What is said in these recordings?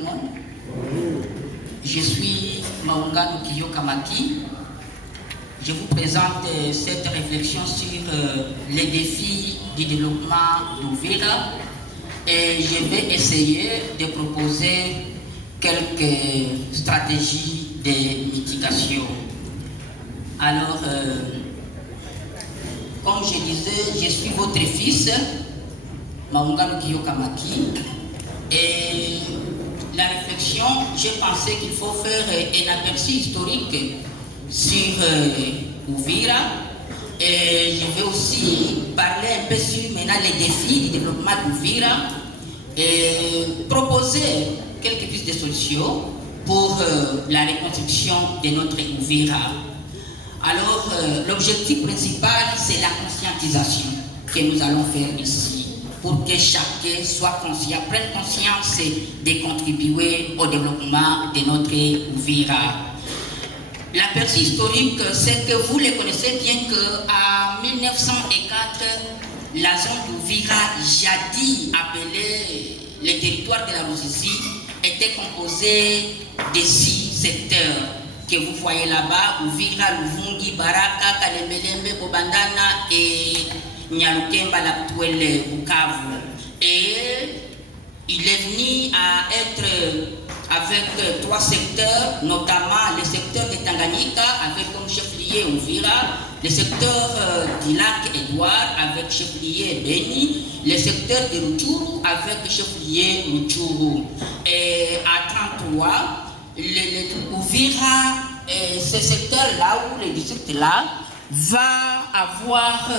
le monde. Je suis Maungano Kiyokamaki. Je vous présente cette réflexion sur les défis du développement d'Uvira et je vais essayer de proposer quelques stratégies de mitigation. Alors, comme je disais, je suis votre fils, Maungano Kiyokamaki, et la réflexion, j'ai pensé qu'il faut faire un aperçu historique sur Uvira, et je vais aussi parler un peu sur maintenant les défis du développement d'Uvira et proposer quelques pistes de solutions pour la reconstruction de notre Uvira. Alors, l'objectif principal, c'est la conscientisation que nous allons faire ici, pour que chacun soit conscient, prenne conscience de contribuer au développement de notre Uvira. L'aperçu historique, c'est que vous le connaissez bien qu'en 1904, la zone d'Uvira, jadis appelée le territoire de la Ruzizi, était composée de 6 secteurs que vous voyez là-bas: Uvira, Luvungi, Baraka, Kalemelembe, Bobandana et Nyalukemba, Laptuele, Bukavu. Et il est venu à être avec 3 secteurs, notamment le secteur de Tanganyika avec comme chef-lieu Uvira, le secteur du lac Edouard avec chef-lieu Beni, le secteur de Rutshuru avec chef-lieu Rutshuru. Et à 33, Uvira, ce secteur-là, ou le district-là, va avoir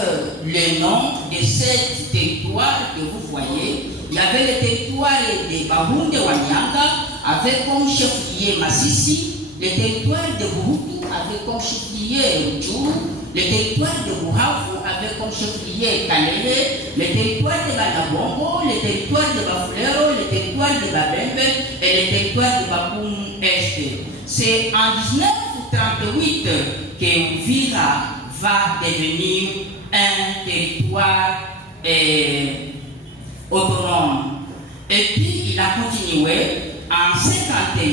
le nom de ces territoires que vous voyez. Il y avait le territoire de Bahunde Wanyanga avec comme chef-lieu Massissi, le territoire de Burutu avec comme chef-lieu Rutshuru, le territoire de Buhavu avec comme chef-lieu Kalele, le territoire de Banabongo, le territoire de Bafulero, le territoire de Babembe et le territoire de Bakoum Est. C'est en 1938 que Uvira va devenir un territoire autonome. Et puis il a continué. En 51,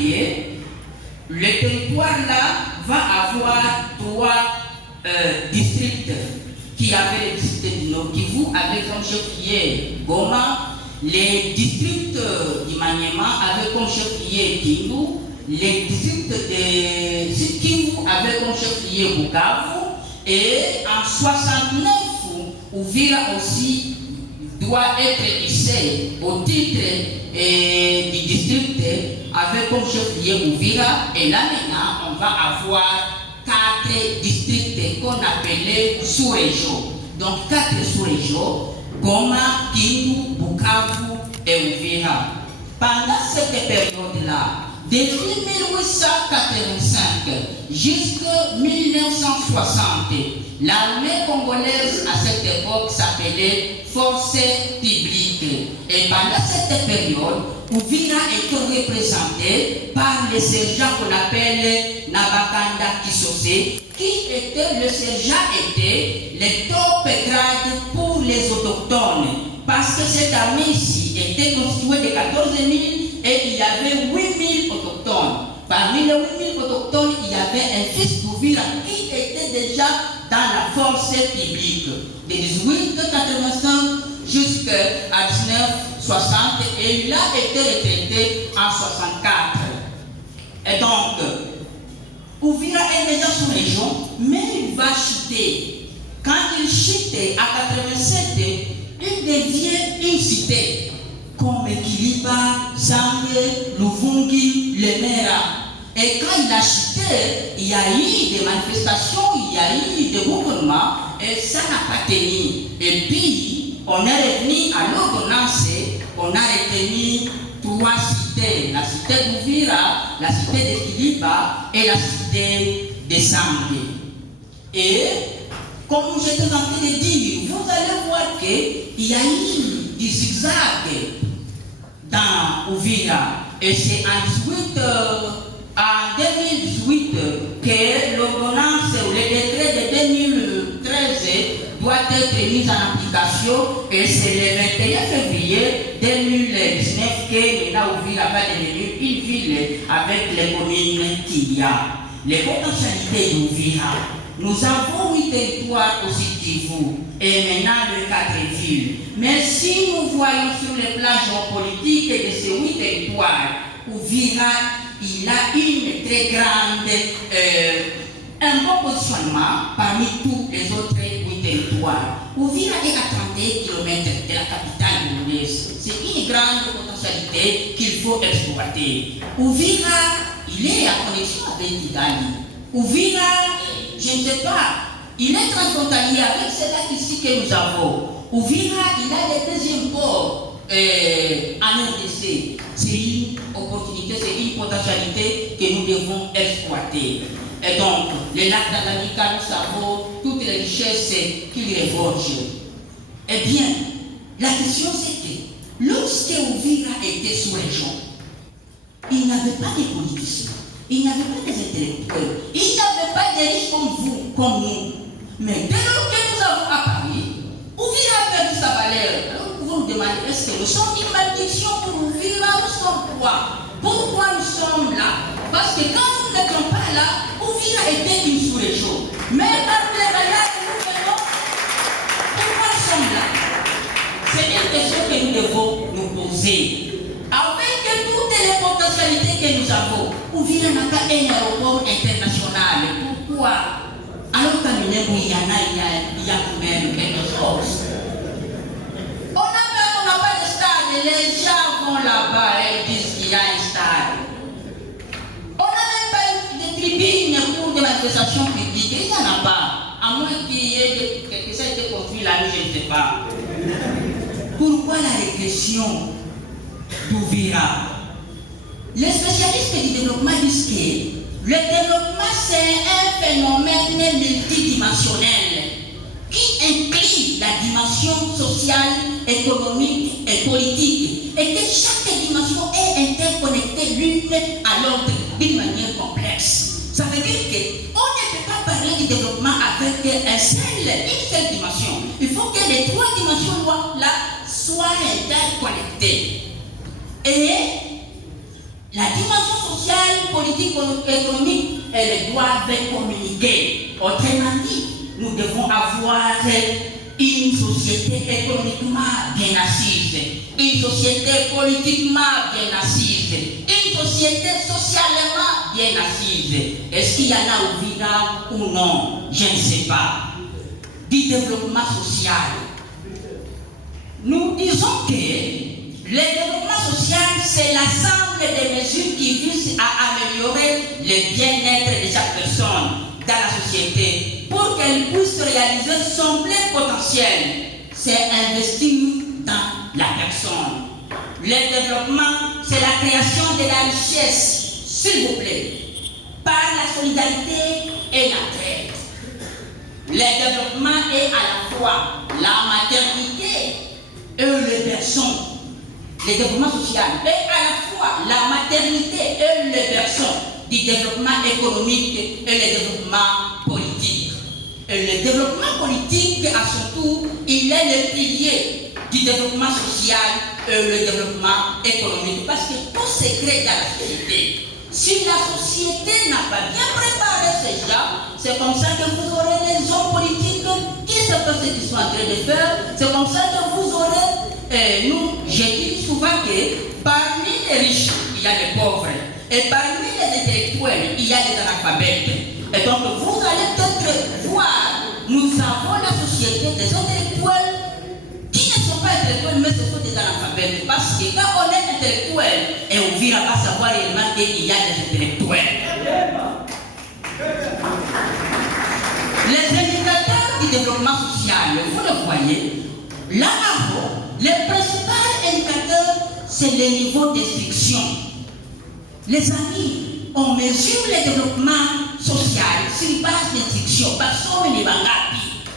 le territoire-là va avoir 3 districts qui avaient le district du Nord Kivu avec comme chef-lieu Goma, les districts du Maniema avec comme chef-lieu Kindu, les districts de Sud Kivu avec comme chef-lieu Bukavu, et en 69, Uvira aussi doit être hissé au titre du district avec comme chef-lieu Uvira, et là maintenant on va avoir 4 districts qu'on appelait sous-régions. Donc 4 sous-régions: Goma, Kindu, Bukavu et Uvira. Pendant cette période-là, depuis 1885 jusqu'en 1960, l'armée congolaise à cette époque s'appelait Force publique. Et pendant cette période, Uvira était représenté par le sergent qu'on appelle Nabakanda Kisose, qui était le sergent était le top grade pour les autochtones, parce que cette armée ici était constituée de 14 000 et il y avait 8 000 autochtones. Parmi les 8 000 autochtones, il y avait un fils d'Uvira qui était déjà dans la force publique de 1885 jusqu'à 1960, et il a été retraité en 64. Et donc, Uvira est déjà sous région, mais il va chuter. Quand il chute à 87, il devient une cité comme Kiliba, Zambé, Luvungi, Lemera. Et quand il a chuté, il y a eu des manifestations, il y a eu des mouvements, et ça n'a pas tenu. Et puis, on est revenu à l'ordonnance, on a retenu 3 cités: la cité d'Uvira, la cité de Kiliba et la cité de Zambé. Et comme j'étais en train de dire, vous allez voir qu'il y a eu des zigzags dans Uvira. Et c'est en 2018 que l'ordonnance ou le décret de 2013 doit être mis en application, et c'est le 21 février 2019 que Uvira va devenir une ville avec les communes qu'il y a. Les potentialités d'Ouvira. Nous avons 8 territoires au sud Kivu et maintenant de 4 villes. Mais si nous voyons sur le plan géopolitique de ces 8 territoires, Ouvira, il a une très grande, un bon positionnement parmi tous les autres 8 territoires. Ouvira est à 31 km de la capitale de l'Ouest. C'est une grande potentialité qu'il faut exploiter. Ouvira, il est en connexion avec Kigali. Ouvira, je ne sais pas, il est transfrontalier avec celle-là ici que nous avons. Ouvira, il a les deuxièmes ports en RDC. C'est une opportunité, c'est une potentialité que nous devons exploiter. Et donc, les lacs Tanganyika, nous savons toutes les richesses qu'ils regorgent. Eh bien, la question c'est que lorsque Ouvira était sous-région, il n'avait pas de politiciens, il n'avait pas des intellectuels, il n'avait pas des riches comme vous, comme nous. Mais dès lors que nous avons à Paris, Ouvira a perdu sa valeur. Alors nous pouvons nous demander, est-ce que nous sommes une malédiction pour Ouvira? Nous sommes quoi? Pourquoi nous sommes là? Parce que quand nous n'étions pas là, Ouvira était une sous-région. Mais parmi les bagages que nous faisons, pourquoi nous sommes là? C'est une question que nous devons nous poser. Avec toutes les potentialités que nous avons, Ouvira n'a pas un aéroport international. Pourquoi? Alors qu'à Minembou, il y a quand même quelque chose. On n'a pas de stade. Les gens vont là-bas et disent qu'il y a un stade. On n'a même pas de tribune pour des manifestations publiques. Il n'y en a pas. À moins qu'il y ait quelque chose qui a été construit là, je ne sais pas. Pourquoi la régression d'Ouvira? Les spécialistes du développement disent que le développement, c'est un phénomène multidimensionnel qui inclut la dimension sociale, économique et politique, et que chaque dimension est interconnectée l'une à l'autre d'une manière complexe. Ça veut dire qu'on ne peut pas parler du développement avec une seule dimension. Il faut que les 3 dimensions là soient interconnectées. Et la dimension sociale, politique, économique, elles doivent communiquer. Autrement dit, nous devons avoir une société économiquement bien assise, une société politiquement bien assise, une société socialement bien assise. Est-ce qu'il y en a au Ouvira ou non? Je ne sais pas. Du développement social. Nous disons que le développement social, c'est l'ensemble des mesures qui visent à améliorer le bien-être de chaque personne dans la société pour qu'elle puisse réaliser son plein potentiel. C'est investir dans la personne. Le développement, c'est la création de la richesse, s'il vous plaît, par la solidarité et l'entraide. Le développement est à la fois la maternité et le berceau. Le développement social est à la fois la maternité et le berceau du développement économique et le développement politique. Et le développement politique, à son tour, il est le pilier du développement social et le développement économique. Parce que tout se crée dans la société. Si la société n'a pas bien préparé ces gens, c'est comme ça que vous aurez les hommes politiques qui savent pas ce qu'ils sont en train de faire. C'est comme ça que vous aurez, je dis souvent que parmi les riches, il y a les pauvres. Et parmi les intellectuels, il y a des analphabètes. Et donc vous allez peut-être voir, nous avons la société des intellectuels qui ne sont pas intellectuels, mais ce sont des analphabètes. Parce que quand on est intellectuel, et on vient à savoir réellement qu'il y a des intellectuels. Les indicateurs du développement social, vous le voyez, là-haut, le principal indicateur, c'est le niveau d'instruction. Les amis, on mesure le développement social sur base d'instruction. Personne ne va rapide.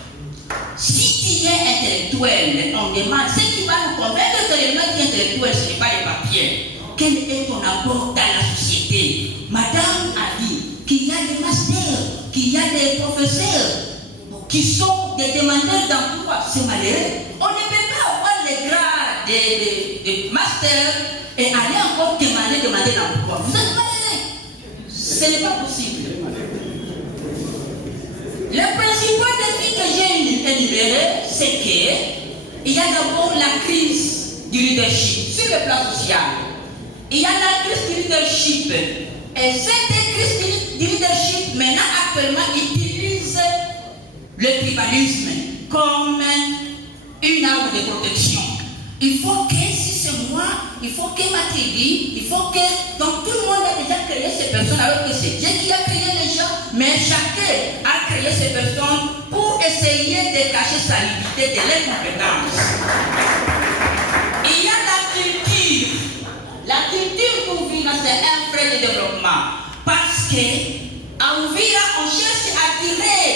Si tu es intellectuel, on demande, ce qui va nous convaincre que le mec intellectuel, ce n'est pas les papiers. Quel est ton apport dans la société? Madame a dit qu'il y a des masters, qu'il y a des professeurs qui sont des demandeurs d'emploi. C'est malheureux. On ne peut pas avoir les grades de master et aller encore demander demander l'emploi. Vous êtes malheureux. Ce n'est pas possible. Le principal défi que j'ai énuméré, c'est qu'il y a d'abord la crise du leadership sur le plan social. Il y a la crise du leadership. Et cette crise du leadership, maintenant, actuellement, utilise le tribalisme comme une arme de protection. Il faut que, si c'est moi, il faut que ma tribu, il faut que. Donc tout le monde a déjà créé ces personnes, alors que c'est Dieu qui a créé les gens, mais chacun a créé ces personnes pour essayer de cacher sa limité de l'incompétence. Il y a la culture. La culture d'Ouvira, c'est un frein de développement. Parce qu'à Ouvira, on cherche à tirer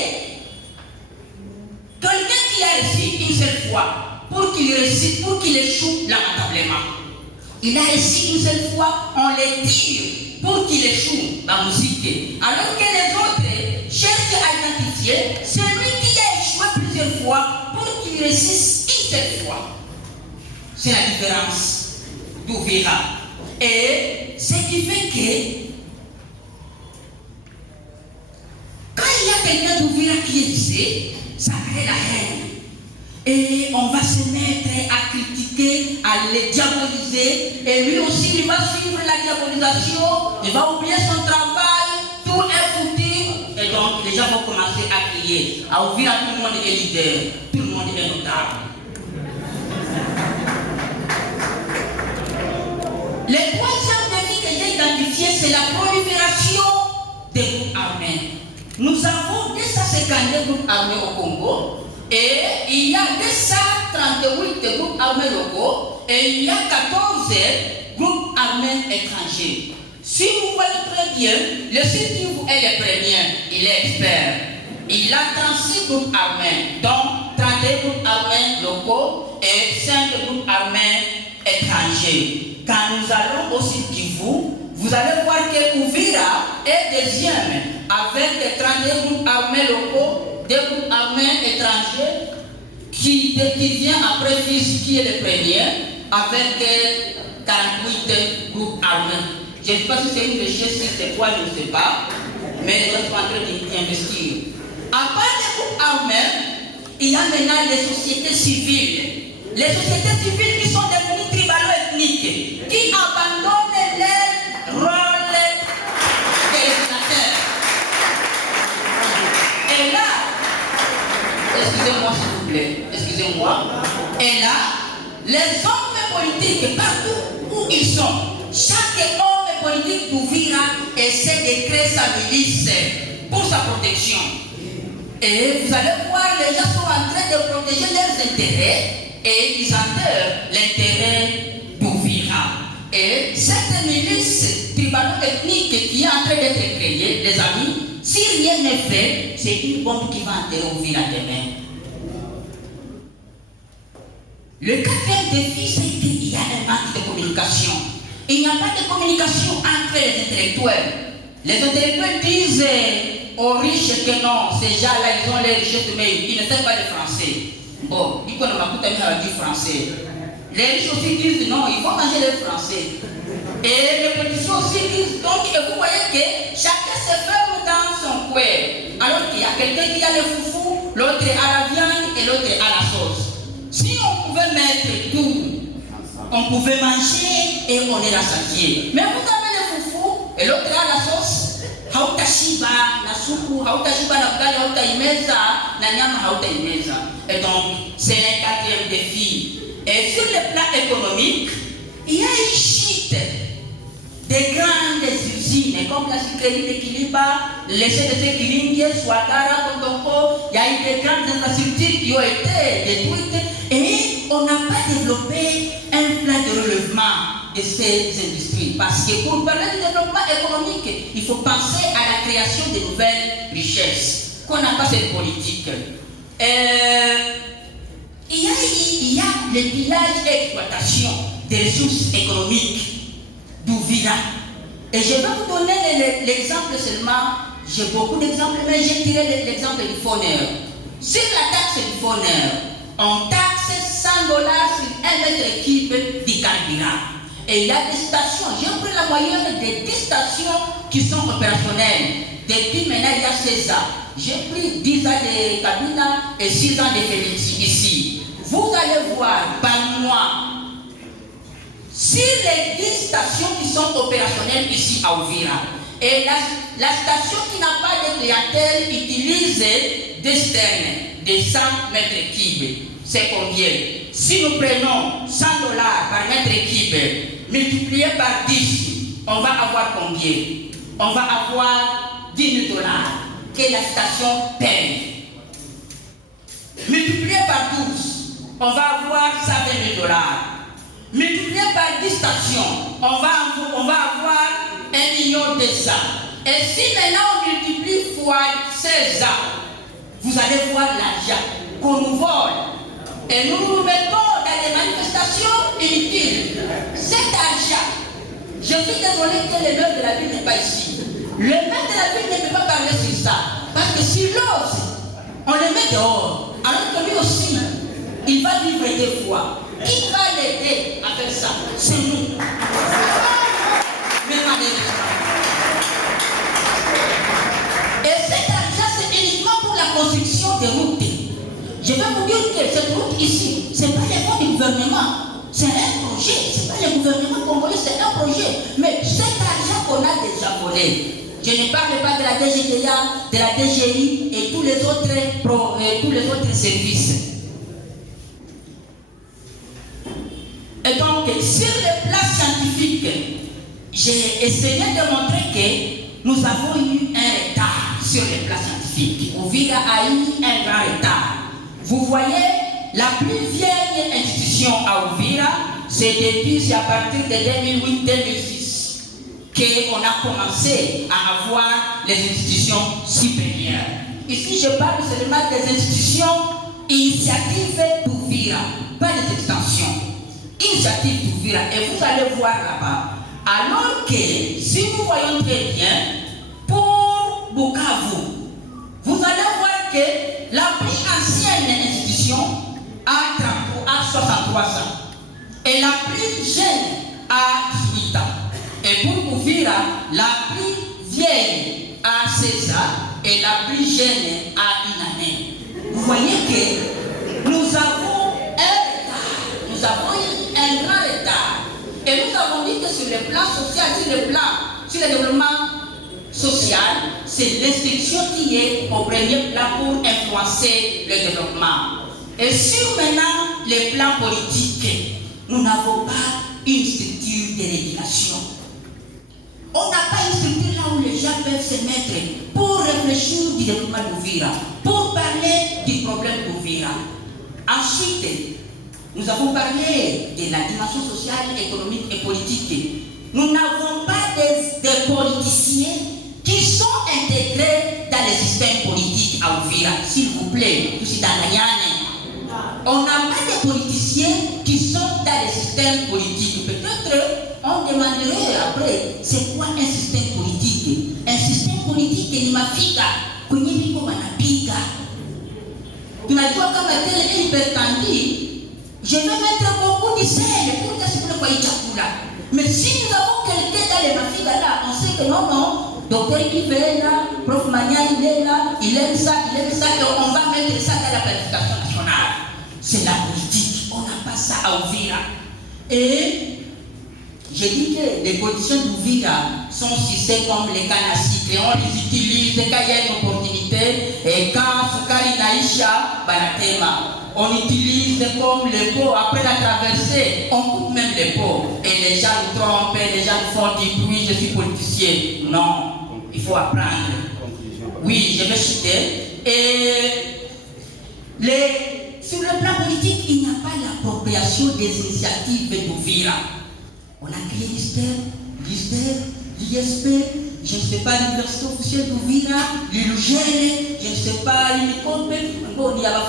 quelqu'un qui a réussi une seule fois. Pour qu'il réussisse, pour qu'il échoue lamentablement. Il a réussi une seule fois, on les tire pour qu'il échoue la musique. Alors que les autres cherchent à identifier celui qui a échoué plusieurs fois pour qu'il réussisse une seule fois. C'est la différence d'Ouvira. Et ce qui fait que quand il y a quelqu'un d'Ouvira qui est lycée, ça crée la haine. Et on va se mettre à critiquer, à les diaboliser. Et lui aussi, il va suivre la diabolisation. Il va oublier son travail. Tout est foutu. Et donc, les gens vont commencer à crier. À ouvrir à tout le monde est leader. Tout le monde est notable. Le troisième défi que j'ai identifié, c'est la prolifération des groupes armés. Nous avons 252 groupes armés au Congo. Et il y a 238 groupes armés locaux et il y a 14 groupes armés étrangers. Si vous voyez très bien, le Sud-Kivu est le premier, il est expert. Il a 36 groupes armés, dont 31 groupes armés locaux et 5 groupes armés étrangers. Quand nous allons au Sud-Kivu, vous allez voir que Ouvira est deuxième avec 31 groupes armés locaux, des groupes armés étrangers qui vient après FIS qui est le premier avec 48 groupes armés. Je ne sais pas si c'est une richesse, si c'est quoi, je ne sais pas, mais les gens sont en train d'y investir. À part les groupes armés, il y a maintenant les sociétés civiles. Les sociétés civiles qui sont devenues tribalo-ethniques, qui abandonnent leur rôle de législateur. Et là, excusez-moi s'il vous plaît, excusez-moi. Et là, les hommes politiques, partout où ils sont, chaque homme politique d'Ouvira essaie de créer sa milice pour sa protection. Et vous allez voir, les gens sont en train de protéger leurs intérêts et ils enterrent l'intérêt d'Ouvira. Et cette milice tribalo-ethnique qui est en train d'être créée, les amis, si rien n'est fait, c'est une bombe qui va enterrer Ouvira demain. Le quatrième défi, c'est qu'il y a un manque de communication. Il n'y a pas de communication entre les intellectuels. Les intellectuels disent aux riches que non, ces gens-là, ils ont les richesses, mais ils ne savent pas le français. Bon, ils connaissent ma coûte à dire français. Les riches aussi disent non, il faut manger le français. Et les politiciens aussi disent donc, et vous voyez que chacun se ferme dans son coin. Alors qu'il y a quelqu'un qui a le foufou, l'autre à la viande et l'autre à la sauce. Si on pouvait mettre tout, on pouvait manger et on est rassasié. Mais vous avez le foufou et l'autre à la sauce. Hautashiba na supu, hautashiba na ugali, hautaimeza na nyama hautaimeza. Et donc, c'est un quatrième défi. Et sur le plan économique, il y a une chute des grandes usines comme la sucrerie de Kiliba, les CDC Kilingi, Swagara, Kotoko. Il y a eu des grandes infrastructures qui ont été détruites et on n'a pas développé un plan de relèvement de ces industries. Parce que pour parler du développement économique, il faut penser à la création de nouvelles richesses. Qu'on n'a pas cette politique. Il y a le pillage et l'exploitation des ressources économiques d'Ouvira. Et je vais vous donner l'exemple seulement. J'ai beaucoup d'exemples, mais j'ai tiré l'exemple du Fonner. Sur la taxe du Fonner, on taxe $100 sur un mètre cube du carburant. Et il y a des stations, j'ai pris la moyenne des 10 stations qui sont opérationnelles. Depuis maintenant, il y a 16 ans. J'ai pris 10 ans de Kabila et 6 ans de Félix ici. Vous allez voir par mois, si les 10 stations qui sont opérationnelles ici à Uvira, et la station qui n'a pas de clientèle utilise des sternes de 100 mètres cubes. C'est combien? Si nous prenons 100 $ par mètre cube, multiplié par 10, on va avoir combien? On va avoir 10 000 $ que la station paye. Multiplié par 12, on va avoir 120 000 $. Multiplié par 10 stations, on va avoir 1 200 000. Et si maintenant on multiplie fois 16 ans, vous allez voir l'argent qu'on nous vole. Et nous nous mettons dans des manifestations inutiles. Cet argent, je suis désolé que le maire de la ville n'est pas ici. Le maire de la ville ne peut pas parler sur ça. Parce que s'il ose, on le met dehors. Alors que lui aussi, il va vivre des fois. Qui va l'aider à faire ça? C'est nous. Mais malheureusement. Et cet argent, c'est uniquement pour la construction des routes. Je vais vous dire que cette route ici, ce n'est pas les fonds du gouvernement. C'est un projet. Ce n'est pas le gouvernement congolais, c'est un projet. Mais cet argent qu'on a déjà volé, je ne parle pas de la DGTA, de la DGI et tous les autres services. Et donc, sur le plan scientifique, j'ai essayé de montrer que nous avons eu un retard sur le plan scientifique. Uvira a eu un grand retard. Vous voyez, la plus vieille institution à Uvira, c'est à partir de 2008-2006 qu'on a commencé à avoir les institutions supérieures. Ici, je parle seulement des institutions initiatives d'Uvira, pas des extensions. Initiatives d'Uvira, et vous allez voir là-bas. Alors que, si nous voyons très bien, pour Bukavu, vous allez voir que la plus ancienne institution a 63 ans et la plus jeune a 18 ans. Et pour Uvira, la plus vieille a 16 ans et la plus jeune a 1 année. Vous voyez que nous avons un retard, nous avons un grand retard. Et nous avons dit que sur le plan social, sur le développement social, c'est l'institution qui est au premier plan pour influencer le développement. Et sur maintenant les plans politiques, nous n'avons pas une structure de régulation. On n'a pas une structure là où les gens peuvent se mettre pour réfléchir du développement d'Uvira, pour parler du problème d'Uvira. Ensuite, nous avons parlé de la dimension sociale, économique et politique. Nous n'avons pas des politiciens qui sont intégrés dans les systèmes politiques à Uvira. S'il vous plaît, on n'a pas de politiciens qui sont dans les systèmes politiques. Peut-être on demanderait après, c'est quoi un système politique? Un système politique ni mafika, kwenye biko wanapiga. Tunajua kama tele est hypertendue. Je vais mettre beaucoup de sel pour que ce soit chakula. Mais si nous avons quelqu'un dans les mafigas là, on sait que non, docteur Yves est là, prof Mania il est là, il aime ça, on va mettre ça dans la planification nationale. C'est la politique, on n'a pas ça à Uvira. Et j'ai dit que les conditions d'Uvira sont cissées comme les cannes à sucre. On les utilise quand il y a une opportunité et quand Fukari Naïcha, Banatema. On utilise comme les pots, après la traversée, on coupe même les pots. Et les gens nous trompent, les gens nous font du bruit, je suis politicien. Non, il faut apprendre. Oui, je vais citer. Et sur le plan politique, il n'y a pas l'appropriation des initiatives d'Uvira. On a créé l'ISTER, l'ISP, je ne sais pas, l'université officielle d'Uvira, l'ILUGEL, je ne sais pas, l'INICOMPE, il y a pas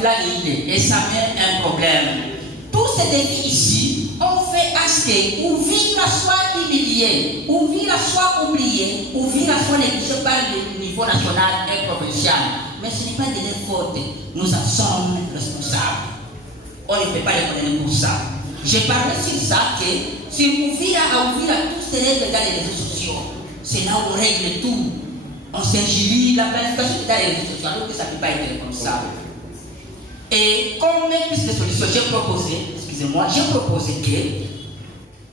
flanille, et ça met un problème. Tous ces défis ici ont fait à ce que Uvira soit humilié, Uvira soit oublié, Uvira soit négligé par le niveau national et provincial. Mais ce n'est pas de leur faute, nous en sommes responsables. on ne peut pas les condamner pour ça. J'ai parlé sur ça que si Uvira a ouvert tous ces règles dans les réseaux sociaux, c'est là où on règle tout. On s'injurie, la planification est dans les réseaux sociaux, alors que ça ne peut pas être comme ça. Et comme même plus de solutions, j'ai proposé que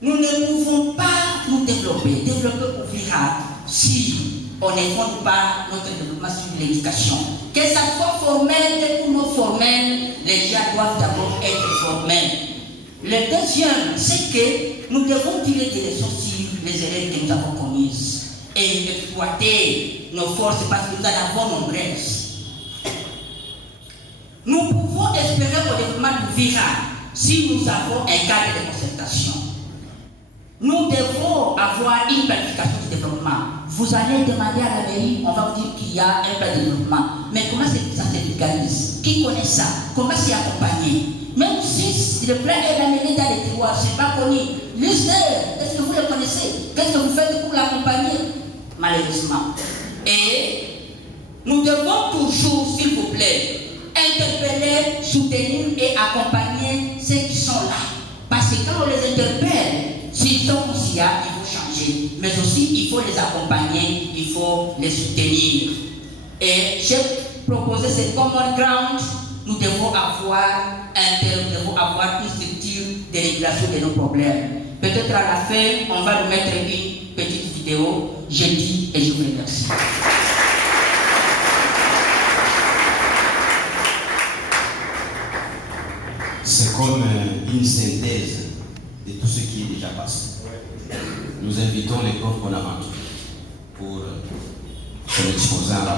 nous ne pouvons pas nous développer Uvira si on ne fonde pas notre développement sur l'éducation. Que ça soit formel ou non formel, les gens doivent d'abord être formels. Le deuxième, c'est que nous devons tirer des leçons sur les erreurs que nous avons commises et exploiter nos forces parce que nous en avons nombreuses. Nous pouvons espérer au développement d'Uvira si nous avons un cadre de concertation. Nous devons avoir une planification du développement. Vous allez demander à la mairie, on va vous dire qu'il y a un plan de développement. Mais comment ça s'organise? Qui connaît ça? Comment c'est accompagné? Même si le plan est amené dans les tiroirs, ce n'est pas connu. Listez, est-ce que vous le connaissez? Qu'est-ce que vous faites pour l'accompagner? Malheureusement. Et nous devons toujours, s'il vous plaît, interpeller, soutenir et accompagner ceux qui sont là. Parce que quand on les interpelle, s'ils sont conscients, il faut changer. Mais aussi, il faut les accompagner, il faut les soutenir. Et j'ai proposé ce common ground. Nous devons avoir une structure de régulation de nos problèmes. Peut-être à la fin, on va nous mettre une petite vidéo. Je dis et je vous remercie. C'est comme une synthèse de tout ce qui est déjà passé. Nous invitons les profs Bonaventure pour son exposant.